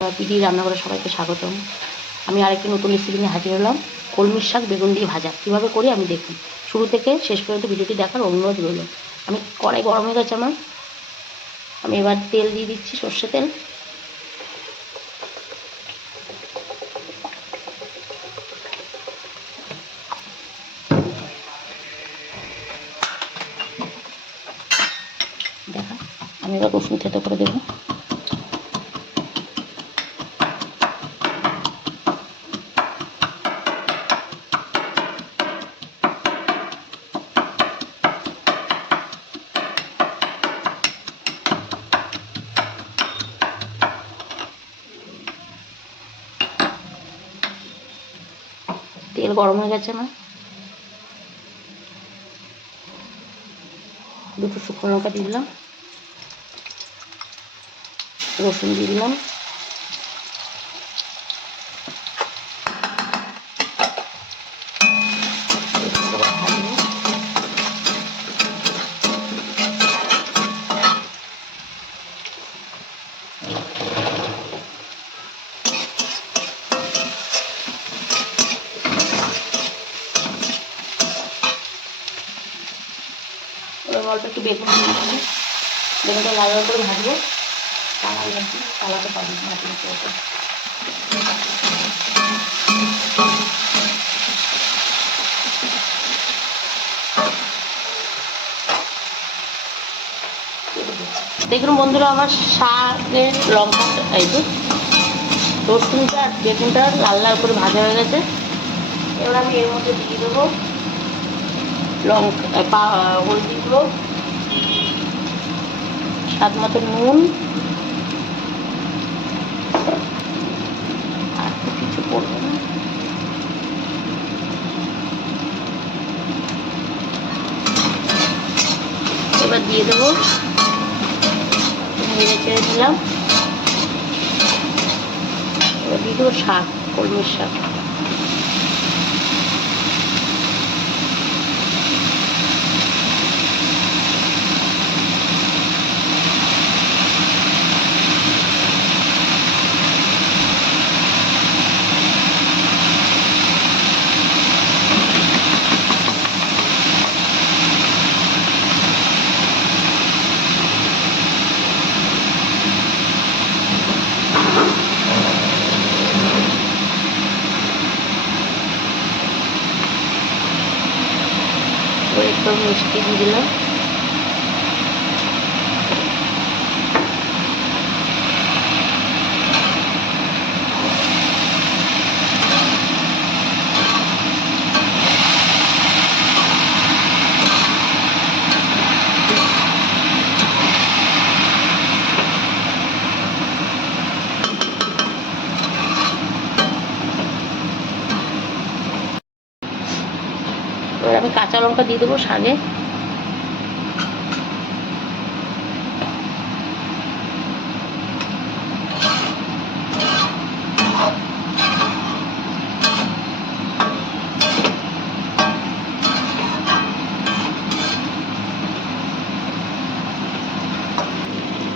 PD রান্নাঘরে সবাইকে স্বাগতম। আমি আরেকটি নতুন রেসিপি নিয়ে হাজির হলাম। কলমির শাক বেগুন দিয়ে ভাজা কীভাবে করি আমি দেখুন। শুরু থেকে শেষ পর্যন্ত ভিডিওটি দেখার অনুরোধ রইল। আমি কড়াই গরম হয়ে গেছে আমার। আমি এবার তেল দিয়ে দিচ্ছি, সর্ষে তেল। দেখা আমি এবার রসুন থেতো করে দেবো। তেল গরম হয়ে গেছে আমার। দুটো শুকনো লঙ্কা দিয়ে দিলাম, রসুন দিয়ে দিলাম, অল্প একটু বেগুন দিয়ে দিচ্ছি। বেগুনটা লাল লাল করে ভাজবো। চালাতে পারবো মাটির উপরে। দেখুন বন্ধুরা, আমার শাকের লঙ্কা এই তো রসুনটা আর বেগুনটা লাল লাল করে ভাজা হয়ে গেছে। এবার আমি এর মধ্যে দিয়ে দেবো হলদি গুঁড়ো, স্বাদ মতো নুন, আর তো কিছু পড়বে না। এবার দিয়ে দেবো, নেড়ে চেড়ে দিলাম। এবার দিয়ে দেবো শাক, কলমির শাক। একটু মিষ্টি দিয়ে দিলাম। এবার আমি কাঁচা লঙ্কা দিয়ে দেবো শাকে।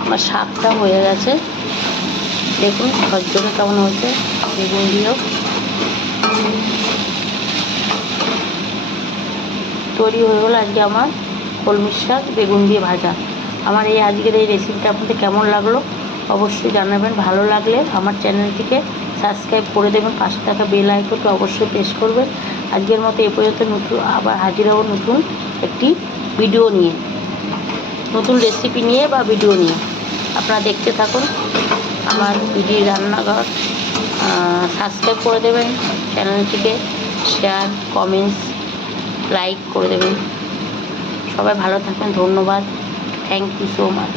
আমার শাকটা হয়ে গেছে, দেখুন ঝরঝরে কেমন হয়েছে। বেগুন দিয়েও তৈরি হয়ে গেলো আজকে আমার কলমির শাক বেগুন দিয়ে ভাজা। আমার এই আজকের এই রেসিপিটা আপনাদের কেমন লাগলো অবশ্যই জানাবেন। ভালো লাগলে আমার চ্যানেলটিকে সাবস্ক্রাইব করে দেবেন, পাশে থাকা বেল আইকনটি অবশ্যই প্রেস করবেন। আজকের মতো এ পর্যন্ত নতুন আবার হাজির হব নতুন একটি ভিডিও নিয়ে, নতুন রেসিপি নিয়ে বা ভিডিও নিয়ে। আপনারা দেখতে থাকুন আমার পিডি রান্নাঘর। সাবস্ক্রাইব করে দেবেন চ্যানেলটিকে, শেয়ার কমেন্টস লাইক করে দেবেন। সবাই ভালো থাকবেন, ধন্যবাদ, থ্যাংক ইউ সো মাচ।